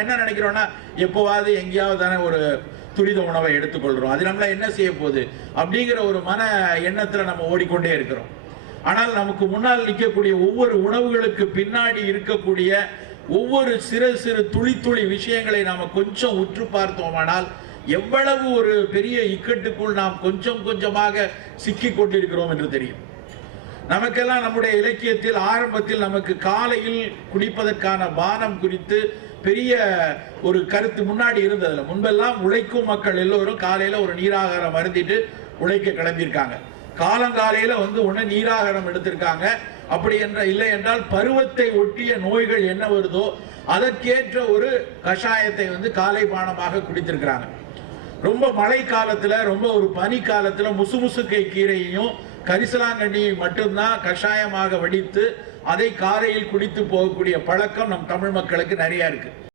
நம்ம என்ன நினைக்கிறோம்னா எப்போவாது எங்கேயாவது தானே ஒரு துரித உணவை எடுத்துக்கொள்கிறோம், அது நம்மள என்ன செய்ய போகுது அப்படிங்கிற ஒரு மன எண்ணத்துல நம்ம ஓடிக்கொண்டே இருக்கிறோம். ஆனால் நமக்கு முன்னால் நிற்கக்கூடிய ஒவ்வொரு உணவுகளுக்கு பின்னாடி இருக்கக்கூடிய ஒவ்வொரு சிறு சிறு துளி துளி விஷயங்களை நாம கொஞ்சம் உற்று பார்த்தோமானால் எவ்வளவு ஒரு பெரிய இக்கட்டுக்குள் நாம் கொஞ்சம் கொஞ்சமாக சிக்கி கொண்டிருக்கிறோம் என்று தெரியும். நமக்கெல்லாம் நம்முடைய இலக்கியத்தில் ஆரம்பத்தில் நமக்கு காலையில் குடிப்பதற்கான பானம் குறித்து பெரிய ஒரு கருத்து முன்னாடி இருந்ததில்லை. முன்பெல்லாம் உழைக்கும் மக்கள் எல்லோரும் காலையில ஒரு நீராகாரம் அருந்திட்டு உழைக்க கிளம்பியிருக்காங்க. காலங்காலையில ஒண்ணு நீராகாரம் எடுத்திருக்காங்க. அப்படி என்ற இல்லை என்றால் பருவத்தை ஒட்டிய நோய்கள் என்ன வருதோ அதற்கேற்ற ஒரு கஷாயத்தை காலை பானமாக குடித்திருக்கிறாங்க. ரொம்ப மழை காலத்துல, ரொம்ப ஒரு பனி காலத்துல முசுமுசுக்கை கீரையையும் கரிசலாங்கண்ணியை மட்டும்தான் கஷாயமாக வடித்து அதை காலையில் குடித்து போகக்கூடிய பழக்கம் நம் தமிழ் மக்களுக்கு நிறைய இருக்கு.